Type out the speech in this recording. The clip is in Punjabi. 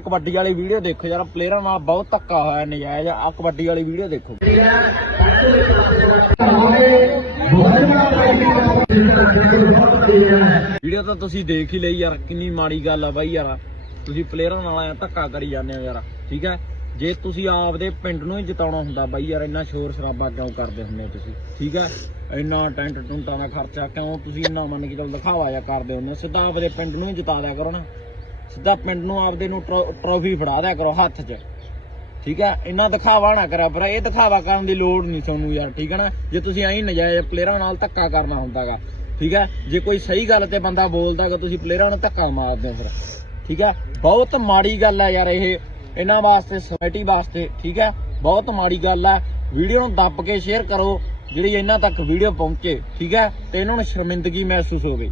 ਕਬੱਡੀ ਵਾਲੀ ਵੀਡੀਓ ਦੇਖੋ ਯਾਰ ਪਲੇਅਰਾਂ ਨਾਲ ਬਹੁਤ ਧੱਕਾ ਹੋਇਆ ਨਜਾਇਜ਼, ਆ ਕਬੱਡੀ ਵਾਲੀ ਵੀਡੀਓ ਦੇਖੋ। ਵੀਡੀਓ ਤਾਂ ਤੁਸੀਂ ਦੇਖ ਹੀ ਲਈ ਯਾਰ, ਕਿੰਨੀ ਮਾੜੀ ਗੱਲ ਆ ਬਾਈ ਯਾਰ। ਤੁਸੀਂ ਪਲੇਅਰਾਂ ਨਾਲ ਐ ਧੱਕਾ ਕਰੀ ਜਾਂਦੇ ਹੋ ਯਾਰ, ਠੀਕ ਹੈ? ਜੇ ਤੁਸੀਂ ਆਪਦੇ ਪਿੰਡ ਨੂੰ ਹੀ ਜਿਤਾਉਣਾ ਹੁੰਦਾ ਬਾਈ ਯਾਰ, ਇੰਨਾ ਸ਼ੋਰ ਸ਼ਰਾਬਾ ਕਿਉਂ ਕਰਦੇ ਹੁੰਦੇ ਹੋ ਤੁਸੀਂ, ਠੀਕ ਹੈ? ਇੰਨਾ ਟੈਂਟ ਟੁੰਟਾਂ ਦਾ ਖਰਚਾ ਕਿਉਂ ਤੁਸੀਂ ਇੰਨਾ ਮੰਨ ਕੇ ਚੱਲ ਦਿਖਾਵਾ ਜਾਂ ਕਰਦੇ ਹੁੰਦੇ ਹੋ? ਸਿੱਧਾ ਆਪਦੇ ਪਿੰਡ ਨੂੰ ਹੀ ਜਿਤਾ ਦਿਆ ਕਰੋ ਨਾ। ਸਿੱਧਾ ਪਿੰਡ ਨੂੰ ਆਪਦੇ ਨੂੰ ਟਰੋਫੀ ਫੜਾ ਦਿਆ ਕਰੋ ਹੱਥ 'ਚ। ਠੀਕ ਹੈ? ਇੰਨਾ ਦਿਖਾਵਾ ਨਾ ਕਰਿਆ ਪਰ ਇਹ ਦਿਖਾਵਾ ਕਰਨ ਦੀ ਲੋੜ ਨਹੀਂ ਤੁਹਾਨੂੰ ਯਾਰ, ਠੀਕ ਹੈ ਨਾ? ਜੇ ਤੁਸੀਂ ਐਂ ਨਜਾਇਜ਼ ਪਲੇਅਰਾਂ ਨਾਲ ਧੱਕਾ ਕਰਨਾ ਹੁੰਦਾਗਾ, ਠੀਕ ਹੈ? ਜੇ ਕੋਈ ਸਹੀ ਗੱਲ ਤੇ ਬੰਦਾ ਬੋਲਦਾਗਾ, ਤੁਸੀਂ ਪਲੇਅਰਾਂ ਨੂੰ ਧੱਕਾ ਮਾਰਦੇ ਹੋ ਫਿਰ। ਠੀਕ ਹੈ? ਬਹੁਤ ਮਾੜੀ ਗੱਲ ਹੈ ਯਾਰ ਇਹ, ਇਹਨਾਂ ਵਾਸਤੇ ਸੋਸਾਇਟੀ ਵਾਸਤੇ, ਠੀਕ ਹੈ? ਬਹੁਤ ਮਾੜੀ ਗੱਲ ਹੈ। ਵੀਡੀਓ ਨੂੰ ਦੱਬ ਕੇ ਸ਼ੇਅਰ ਕਰੋ, ਜਿਹੜੀ ਇਹਨਾਂ ਤੱਕ ਵੀਡੀਓ ਪਹੁੰਚੇ, ਠੀਕ ਹੈ? ਤੇ ਇਹਨਾਂ ਨੂੰ ਸ਼ਰਮਿੰਦਗੀ ਮਹਿਸੂਸ ਹੋਵੇ।